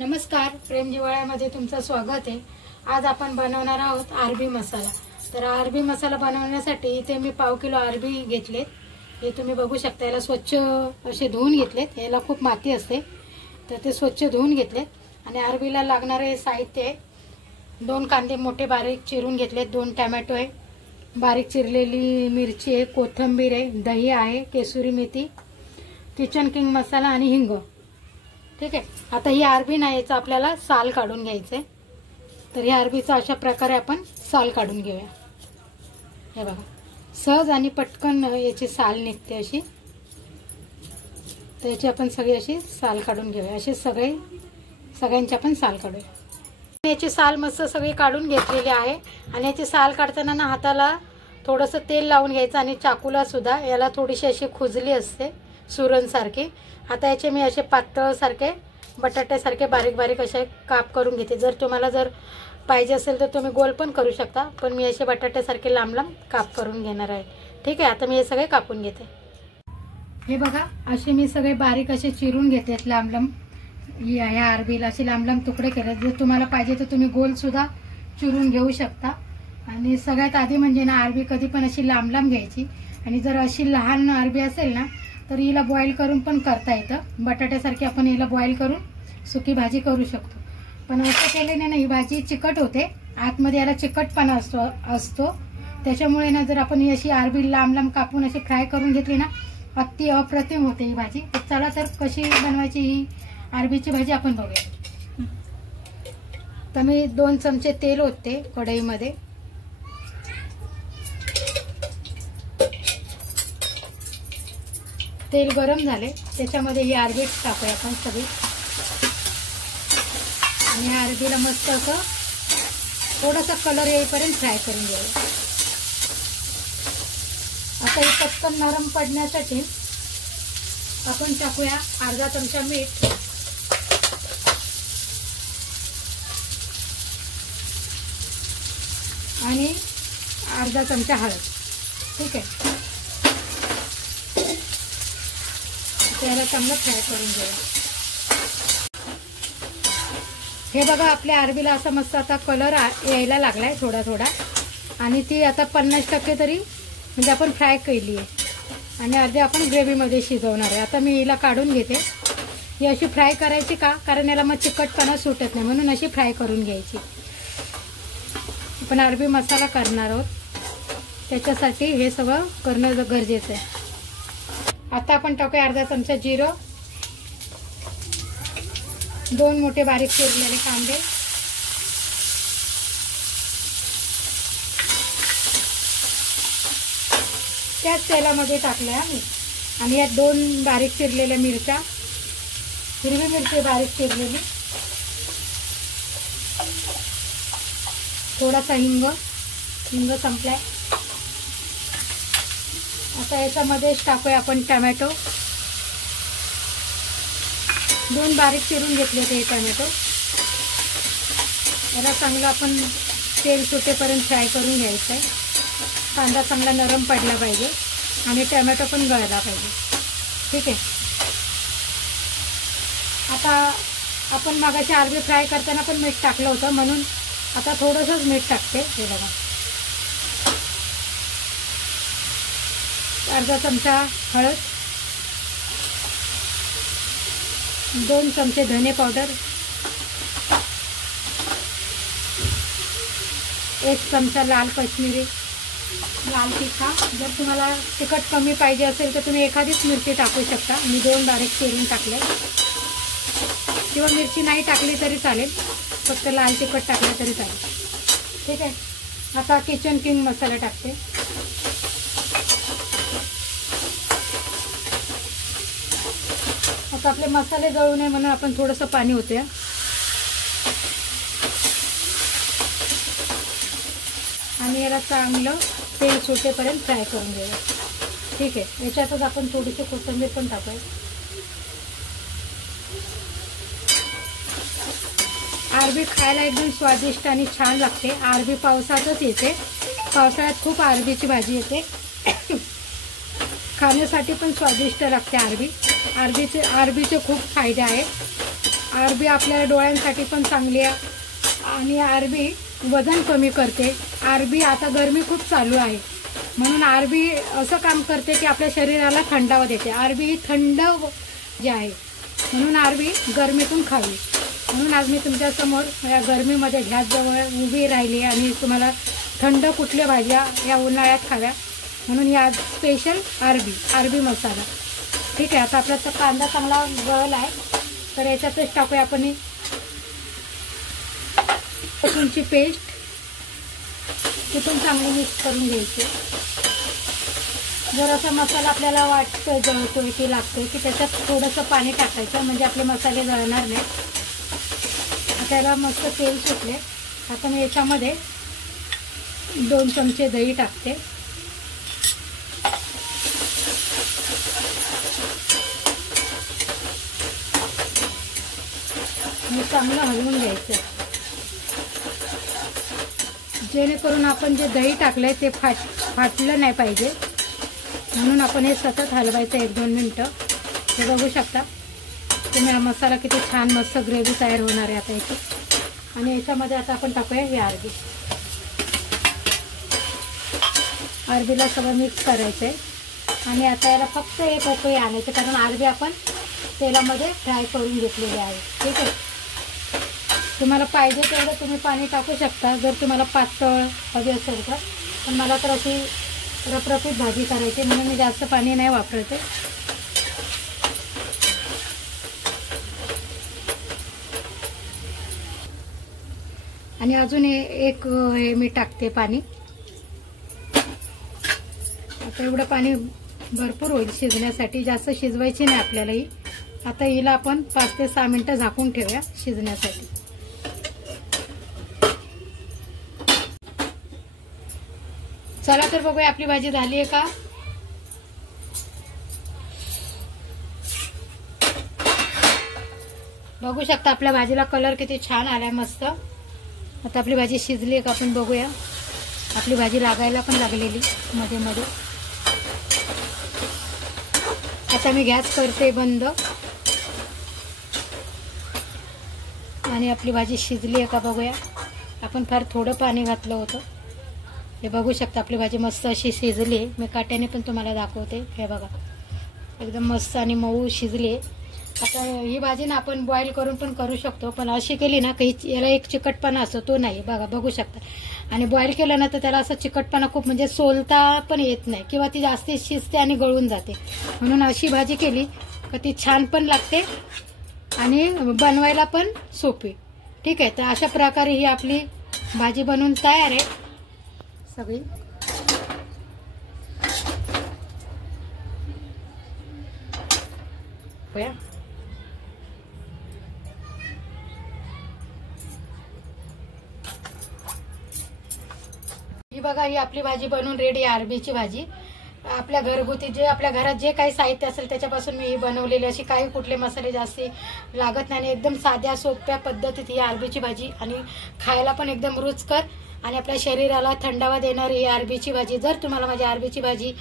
नमस्कार, प्रेम जिव्हाळ्यामध्ये तुमचं स्वागत आहे। आज आपण बनवणार आहोत अरबी मसाला। तर अरबी मसाला बनवण्यासाठी इथे मी पाव किलो अरबी घेतले। हे तुम्ही बघू शकता, याला स्वच्छ असे धुवून घेतलेत। याला खूप माती असते तर ते स्वच्छ धुवून घेतले। आणि अरबीला लागणारे साहित्य आहे, 2 कांदे मोठे बारीक चिरून घेतलेत, 2 टोमॅटो आहे, बारीक चिरलेली मिरची आहे, कोथिंबीर आहे, दही आहे, केसुरी मेथी, किचन किंग मसाला आणि हिंग। ठीक आहे। आता ही अरबी ना, याचा आपल्याला साल काढून घ्यायचे। तर या अरबीचा अशा प्रकारे आपण साल काढून घेऊया। हे बघा, सहज आणि पटकन याची साल निघते अशी। तर याची आपण सगळी अशी साल काढून घेऊया। असे सगळ्यांची आपण साल काढूया। याची साल मस्त सगळी काढून घेतलेली आहे। आणि याची साल काढताना ना हाताला थोडंसं तेल लावून घ्यायचं आणि चाकूला सुद्धा याला थोडीशी अशी खुजली असते सुरणसारखी। आता याचे मी असे पातळ सारखे बटाट्यासारखे बारीक बारीक असे काप करून घेते। जर तुम्हाला पाहिजे असेल तर तुम्ही गोल पण करू शकता, पण मी असे बटाट्यासारखे लांब लांब काप करून घेणार आहे। ठीक आहे। आता मी हे सगळे कापून घेते। हे बघा, असे मी सगळे बारीक असे चिरून घेतलेत लांब लांब। या अरबीला असे लांब लांब तुकडे केले। जर तुम्हाला पाहिजे तर तुम्ही गोल सुद्धा चिरून घेऊ शकता। आणि सगळ्यात आधी म्हणजे ना, अरबी कधी पण अशी लांब लांब घ्यायची। आणि जर अशी लहान अरबी असेल ना, तर हिला बॉईल करून पण करता येतं। बटाट्यासारखी आपण हिला बॉईल करून सुकी भाजी करू शकतो। पण असं केल्याने ना ही भाजी चिकट होते, आतमध्ये याला चिकटपणा असतो। त्याच्यामुळे ना, जर आपण ही अशी अरबी लांब लांब कापून अशी फ्राय करून घेतली ना, अति अप्रतिम होते ही भाजी। तर चला तर कशी बनवायची ही अरबीची भाजी आपण बघूया। तर मी 2 चमचे तेल ओतते कढईमध्ये। तेल गरम झाले, त्याच्यामध्ये ही अरबी टाकूया आपण सगळी। आणि या अरबीला मस्त असं थोडासा कलर येईपर्यंत फ्राय करून घ्यायला। आता ही पटकन नरम पडण्यासाठी आपण टाकूया अर्धा चमचा मीठ, आणि अर्धा चमचा हळद। ठीक आहे। त्याला चांगलं फ्राय करून घ्यायला। हे बघा, आपल्या अरबीला असा मस्त आता कलर यायला लागलाय थोडा थोडा। आणि ती आता 50% तरी म्हणजे आपण फ्राय केली आहे। आणि अर्धी आपण ग्रेव्हीमध्ये शिजवणार आहे। आता मी हिला काढून घेते। ही अशी फ्राय करायची का, कारण याला मग चिकटपणा सुटत नाही, म्हणून अशी फ्राय करून घ्यायची। आपण अरबी मसाला करणार आहोत, त्याच्यासाठी हे सगळं करणं गरजेचं आहे। आता आपण टाकूया अर्धा चमचा जिरं, 2 मोठे बारीक चिरलेले कांदे, त्याच तेलामध्ये टाकल्या मी। आणि यात 2 बारीक चिरलेल्या मिरच्या, हिरवी मिरची बारीक चिरलेली, थोडासा हिंग संपलाय। आता याच्यामध्येच टाकूया आपण टोमॅटो, 2 बारीक चिरून घेतले ते टोमॅटो। याला चांगलं आपण तेल सुटेपर्यंत फ्राय करून घ्यायचं आहे। कांदा चांगला नरम पडला पाहिजे आणि टोमॅटो पण गळला पाहिजे। ठीक आहे। आता आपण मगाशी अरबी फ्राय करताना पण मीठ टाकलं होतं, म्हणून आता थोडंसंच मीठ टाकते। हे बघा, अर्धा चमचा हळद, 2 चमचे धने पावडर, 1 चमचा लाल कश्मीरी लाल तिखट। जर तुम्हाला तिखट कमी पाहिजे असेल तर तुम्ही एखादीच मिरची टाकू शकता। मी 2 बारीक चिरून टाकले, किंवा मिरची नाही टाकली तरी चालेल, फक्त लाल तिखट टाकलं तरी चालेल। ठीक आहे। आता किचन किंग मसाला टाकते। आता आपले मसाले जळू नये म्हणून आपण थोडंसं पाणी होते आणि याला चांगलं तेल सुटेपर्यंत फ्राय करून घ्यायला। ठीक आहे। याच्यातच आपण थोडीशी कोथिंबीर पण टाकूया। अरबी खायला एकदम स्वादिष्ट आणि छान लागते। अरबी पावसातच येते, पावसाळ्यात खूप अरबीची भाजी येते। खाण्यासाठी पण स्वादिष्ट लागते अरबी। अरबीचे खूप फायदे आहेत। अरबी आपल्या डोळ्यांसाठी पण चांगली आहे आणि अरबी वजन कमी करते. अरबी आता गरमी खूप चालू आहे म्हणून अरबी असं काम करते की आपल्या शरीराला थंडावा देते. अरबी ही थंड जे आहे म्हणून अरबी गरमीतून खावी. म्हणून आज मी तुमच्यासमोर या गरमीमध्ये गॅसजवळ उभी राहिली आणि तुम्हाला थंड कुठल्या भाज्या या उन्हाळ्यात खाव्या म्हणून ही आज स्पेशल अरबी मसाला. ठीक आहे. आता आपला कांदा चांगला गळला आहे तर याच्यातच टाकूया आपण लसूणची पेस्ट. तिथून चांगली मिक्स करून घ्यायची. जर असा मसाला आपल्याला वाटतं जळतोय की लागतोय की त्याच्यात थोडंसं पाणी टाकायचं म्हणजे आपले मसाले जळणार नाही. त्याला मस्त तेल सुटले. आता मी याच्यामध्ये 2 चमचे दही टाकते. आणि चांगलं हलवून घ्यायचं जेणेकरून आपण जे दही टाकलंय ते फाटलं नाही पाहिजे म्हणून आपण हे सतत हलवायचं 1-2 मिनटं. हे बघू शकता तुम्ही हा मसाला किती छान मस्त ग्रेव्ही तयार होणार आहे आता याची. आणि याच्यामध्ये आता आपण टाकूया ही अरबीला सगळं मिक्स करायचं आहे. आणि आता याला फक्त एक उकळी आणायची कारण अरबी आपण तेलामध्ये फ्राय करून घेतलेली आहे. ठीक आहे. तुम्हाला पाहिजे तेवढं तुम्ही पाणी टाकू शकता जर तुम्हाला पातळ हवी असेल तर. पण मला तर अशी रपरपीत भाजी करायची म्हणून मी जास्त पाणी नाही वापरते. आणि अजून एक हे मी टाकते पाणी. आता एवढं पाणी भरपूर होईल शिजण्यासाठी. जास्त शिजवायची नाही आपल्याला ही. आता हिला आपण 5 ते 6 मिनिटं झाकून ठेवूया शिजण्यासाठी. चला तर बघूया आपली भाजी झाली आहे का. बघू शकता आपल्या भाजीला कलर किती छान आलाय मस्त. आता आपली भाजी शिजली आहे का आपण बघूया. आपली भाजी लागायला पण लागलेली मध्ये मध्ये. आता मी गॅस करते बंद. आणि आपली भाजी शिजली आहे का बघूया. आपण फार थोडं पाणी घातलं होतं. हे बघू शकता आपली भाजी मस्त अशी शिजली आहे. मी काट्याने पण तुम्हाला दाखवते. हे बघा एकदम मस्त आणि मऊ शिजली आहे. आता ही भाजी ना आपण बॉईल करून पण करू शकतो पण अशी केली ना काही याला एक चिकटपणा असतो तो नाही. बघा बघू शकता. आणि बॉईल केलं ना तर त्याला असं चिकटपणा खूप म्हणजे सोलता पण येत नाही किंवा ती जास्त शिजते आणि गळून जाते. म्हणून अशी भाजी केली का ती छान पण लागते आणि बनवायला पण सोपी. ठीक आहे. तर अशा प्रकारे ही आपली भाजी बनवून तयार आहे सगळी. ही बघा ही आपली भाजी बनवून रेडी आहे. अरबीची भाजी आपल्या घरगुती जे आपल्या घरात जे काही साहित्य असेल त्याच्यापासून मी ही बनवलेली. अशी काही कुठले मसाले जास्त लागत नाही आणि एकदम साध्या सोप्या पद्धतीत ही अरबीची भाजी आणि खायला पण एकदम रुचकर आणि आपल्या शरीराला थंडावा देणारी ही अरबीची भाजी. जर तुम्हाला माझी अरबीची भाजी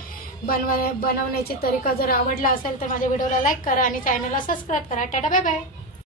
बनवण्याची तरीका जर आवडला असेल तर माझ्या व्हिडिओला लाईक करा आणि चॅनलला सबस्क्राईब करा. Tata bye bye.